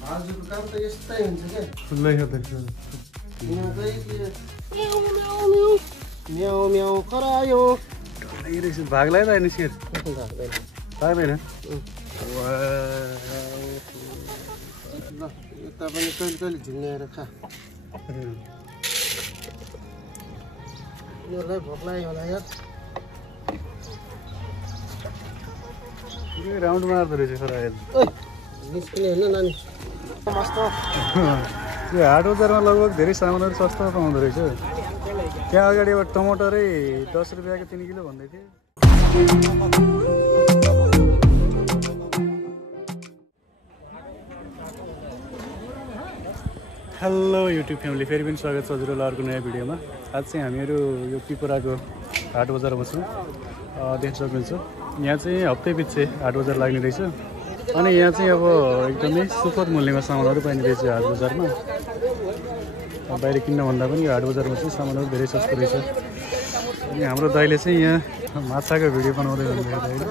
भाजुको काम त यस्तै हुन्छ के खुल्लै छ त यहाँ चाहिँ म्याउ म्याउ म्याउ म्याउ म्याउ करायो डल्लै रहेछ भाग्ला त हैन शेर भाग्दैन ल यता पनि कहिले कहिले झुन्याएर खा यसलाई भोक लाग्यो होला यार यो राउन्ड मार्दो रहेछ खरायो निस्किने होइन नानी मस्त यो हाट बजारमा लगभग धेरै सामानहरू सस्ता पाउँदो रहेछ त्यहाँ अगाडि अब टमाटरै 10 रुपियाँको 3 किलो भन्दै थियो हेलो युट्युब फ्यामिली फेरि पनि स्वागत छ हजुरहरूलाई अर्को नयाँ भिडियोमा आज चाहिँ हामीहरू यो पिपराको हाट बजारमा छौँ देख्न सक्नुहुन्छ यहाँ चाहिँ हप्तै पछि हाट बजार लाग्ने रहेछ अनि यहाँ चाहिँ अब एकदमै सुपथ मूल्यमा सामानहरू पाइने रहेछ हाट बजारमा बाहिर किन्न भन्दा पनि यो हाट बजारमा चाहिँ सामानहरू धेरै सस्तो रहेछ अनि हाम्रो दाइले चाहिँ यहाँ माछाको भिडियो बनाउँदै हुनुहुँदै होइन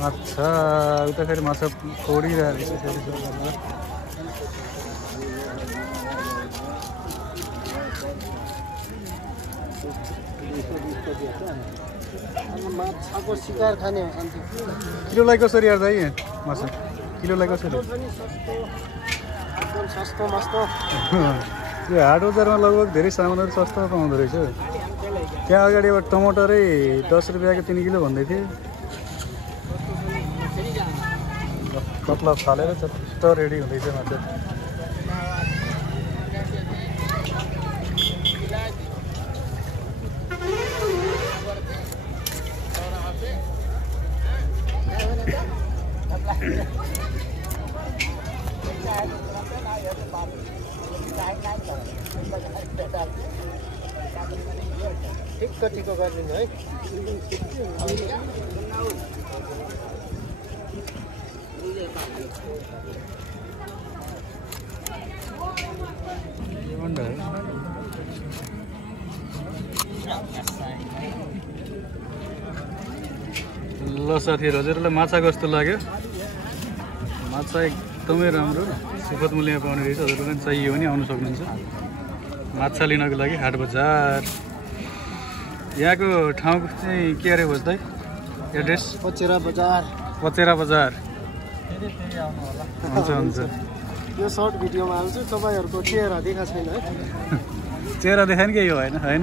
माछा उता फेरि माछा फोडिरहेको रहेछ माछाको शिकार खाने अन्त किलोलाई कसरी हेर्दा है माछा किलोलाई कसरी सस्तो मस्त यो हाट बजारमा लगभग धेरै सामानहरू सस्ता पाउँदो रहेछ त्यहाँ अगाडि अब टमाटरै 10 रुपियाँको 3 किलो भन्दै थियो कत्ला फालेर चट्ट रेडी हुँदैछ माछा ठिक्क गरिदिनु है ल साथीहरू हजुरलाई माछा कस्तो लाग्यो माछा एकदमै राम्रो सुपथ मूल्यमा पाउने रहेछ हजुरलाई पनि चाहियो भने आउनु सक्नुहुन्छ माछा लिनको लागि हाट बजार यहाँको ठाउँको चाहिँ के अरे खोज्दै एड्रेस पचेरा बजार हुन्छ हुन्छ यो सर्ट भिडियोमा हाल्छु तपाईँहरूको चेहरा देखा छैन है चेहरा देखायो नि केही होइन होइन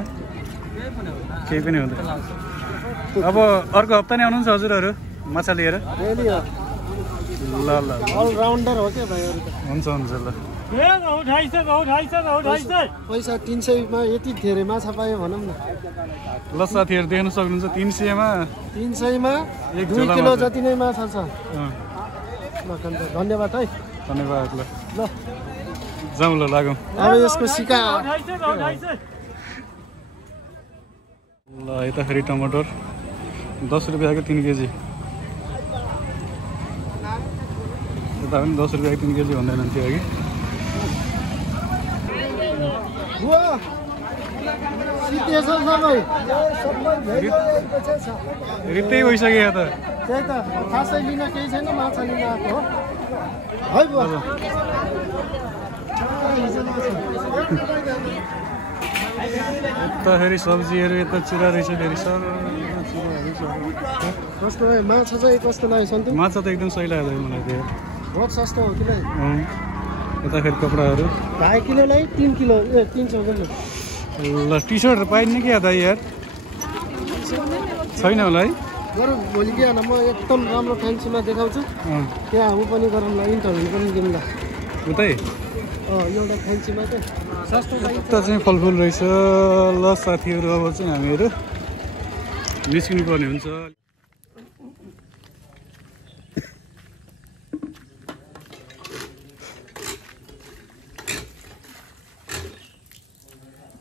केही पनि हुँदैन अब अर्को हप्ता नै आउनुहुन्छ हजुरहरू माछा लिएर रेली हो ल ल अलराउन्डर हो क्या भाइहरू त हुन्छ हुन्छ ल पैसा 300 मा यति धेरै माछा पायो भनौँ न ल साथीहरू देख्न सक्नुहुन्छ 300 मा 2 किलो जति नै माछा छ धन्यवाद है धन्यवाद ल ल जाउँ ल लागौँ अब यसको सिका ल यता फेरि टमाटर 10 रुपियाँको 3 केजी यता पनि 10 रुपियाँको 3 केजी भन्दैनन् थियो अघि रित्तै भइसक्यो त त्यही त खासै लिन केही छैन माछा लिन आएको हो है बुवा यता फेरि सब्जीहरू यता चिरा रहेछ फेरि सर कस्तो भयो माछा चाहिँ कस्तो लाग्यो सन्तु माछा त एकदम सही लाग्यो मलाई त्यो बहुत सस्तो हो कि यता फेरि कपडाहरू 2.5 किलोलाई 3 किलो 300 गर्नु ल टी सर्टहरू पाइन्न क्या दाइ यार छैन होला है गरौँ भोलि बिहान म एकदम राम्रो फ्यान्सीमा देखाउँछु त्यहाँ ऊ पनि गरौँला इन्टरभ्यू पनि दिउँला उतै एउटा फ्यान्सीमा चाहिँ सस्तो यता चाहिँ फलफुल रहेछ ल साथीहरू अब चाहिँ हामीहरू निस्किनु पर्ने हुन्छ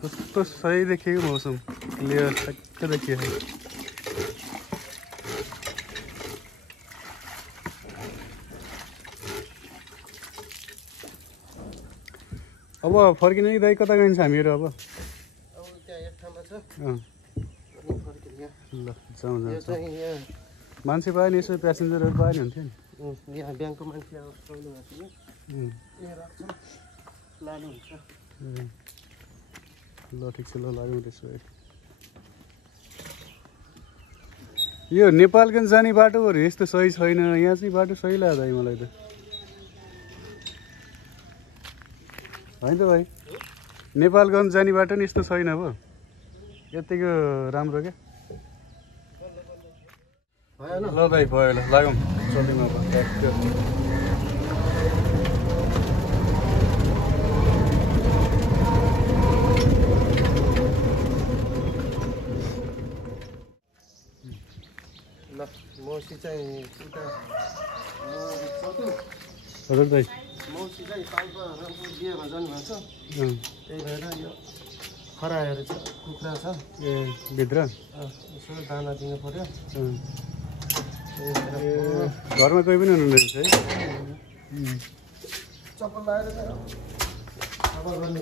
कस्तो सही देखिएको मौसम क्लियर ठ्याक्क देखिएको अब फर्किने कि दाइ कता गइन्छ हामीहरू अब ल जाउँ जाउँ मान्छे पायो नि यसो प्यासेन्जरहरू पायो नि हुन्थ्यो नि यहाँ ब्याङ्कको मान्छे आउनु भएको थियो यहाँ राख्छ लानुहुन्छ ल ठिक छ ल लाग्नु त्यसो भए यो नेपालगञ्ज जाने बाटोहरू यस्तो सही छैन यहाँ चाहिँ बाटो सही लाग्यो भाइ मलाई त होइन त भाइ नेपालगञ्ज जाने बाटो नि यस्तो छैन अब यतिको राम्रो क्या ल भाइ भयो ल लागौँ चल्दिउँ अब मौसी चाहिँ उता हजुर दाइ मौसी चाहिँ पाल्पा राम्रो बिहेमा जानुभएको छ त्यही भएर यो खरायोहरू छ कुखुरा छ ए भित्र यसो दाना दिनु पर्यो घरमा कोही पनि हुनुहुँदैन है चप्पल लगाएर अब गर्ने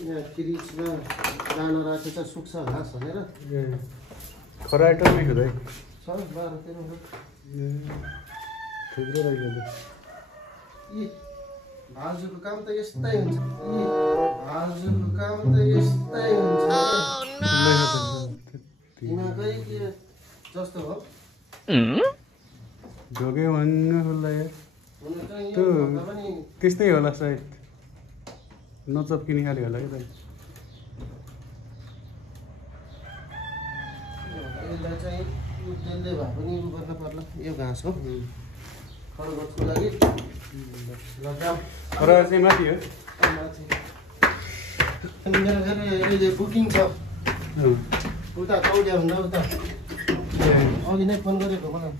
यहाँ फ्रिजमा दाना राखेको छ सुक्छ घाँस भनेर खरायो टर्मै खुदै छ 12-13 थुप्रो रहेछ यी भाउजूको काम त यस्तै हुन्छ भाउजूको काम त यस्तै हुन्छ दिमागै के जस्तो हो ढोके भन्नु खोल्दा हुन चाहिँ त्यो यो भन्दा पनि त्यस्तै होला सायद नचप्किने खाले होला कि यसलाई चाहिँ त्यसले भए पनि उ गर्न पर्ला यो घाँस हो खरगोशको लागि खरायो चाहिँ माथि हो माथि अनि मेरो फेरि अहिले बुकिङ छ उता कौडिया भन्दा उता अघि नै फोन गरेको मलाई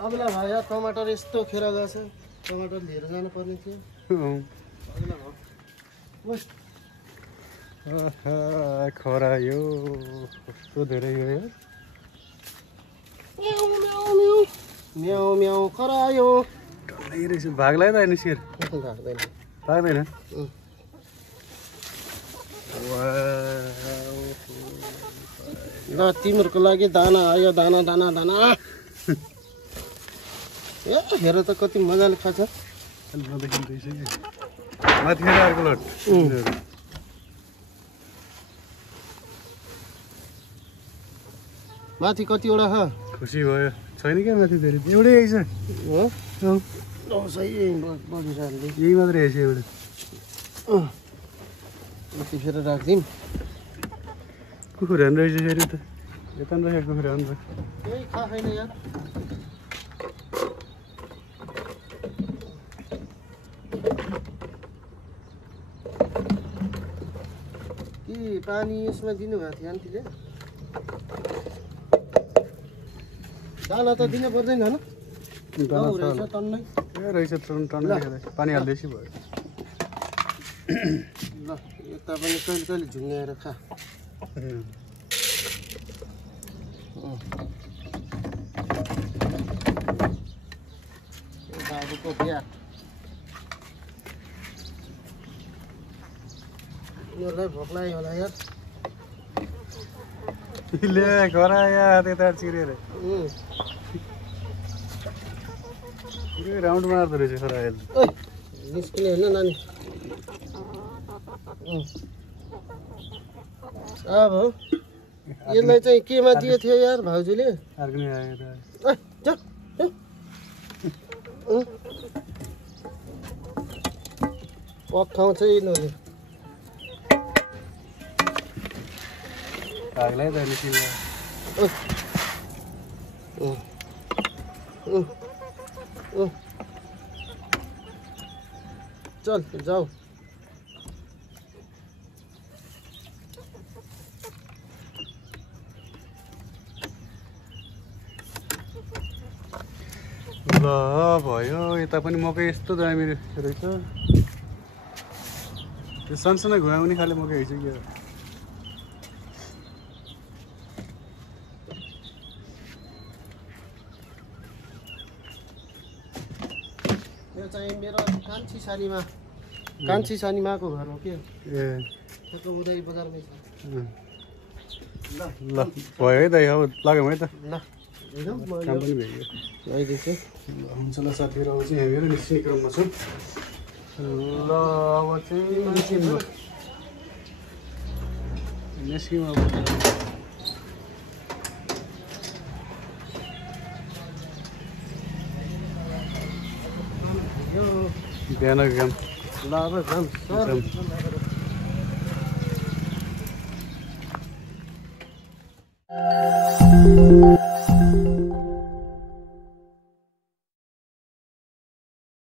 अघिल्ला भयो टमाटर यस्तो खेर गएछ टमाटर लिएर जानुपर्ने थियो अघिल्ला भयो खरायो कस्तो धेरै हो म्याउ म्याउ खरायो डल्लै रहेछ भाग्ला त होइन शेर लाग्दैन लाग्दैन ल तिमीहरूको लागि दाना आयो दाना दाना दाना ए हेर त कति मजाले खान्छ नदेखिँदो रहेछ कि माथि अर्को लट माथि कतिवटा छ खुसी भयो छैन क्या माथि धेरै एउटै आइछ हो सही बगिरहेको यही मात्रै आइछ एउटा यति फेर राखिदिउँ कुखुरा रहेछ फेरि त यता राखेको कुखुरा हो नि त केही खा छैन यार कि पानी यसमा दिनुभएको थियो आन्टीले दाना त दिनु पर्दैन होइन रहेछ टन्नै ए रहेछ टन्नै पानी हाल्दैछु भयो ल यता पनि कहिले कहिले झुङ्गाएर खा बाबुको बिहा यिनीहरूलाई भोक लाग्यो होला यार ले खराया त्यता चिरेर राउन्ड मार्दो रहेछ खरायोले निस्किने होइन नानी अब यसलाई चाहिँ केमा दिएको थियो यार भाउजूले अर्को नै आयो पखाउँछ यिनीहरूले भाग्लै त निस्किन्छ चल जाऊ ल भयो यता पनि मकै यस्तो दामी रहेछ त्यो सनसनै घुमाउने खाले मकै रहेछ कि यो चाहिँ मेरो कान्छी सानीमाको घर हो के ए ठ्याक्क उदय बजारमै छ ल भयो है त अब लाग्यौँ है त ल काम पनि भइगयो लगाइदिन्छु हुन्छ ल साथीहरू अब चाहिँ हामीहरू निस्किने क्रममा छौँ ल अब चाहिँ निस्क्यौँ अब बिहानको काम ल अब जाऊँ सर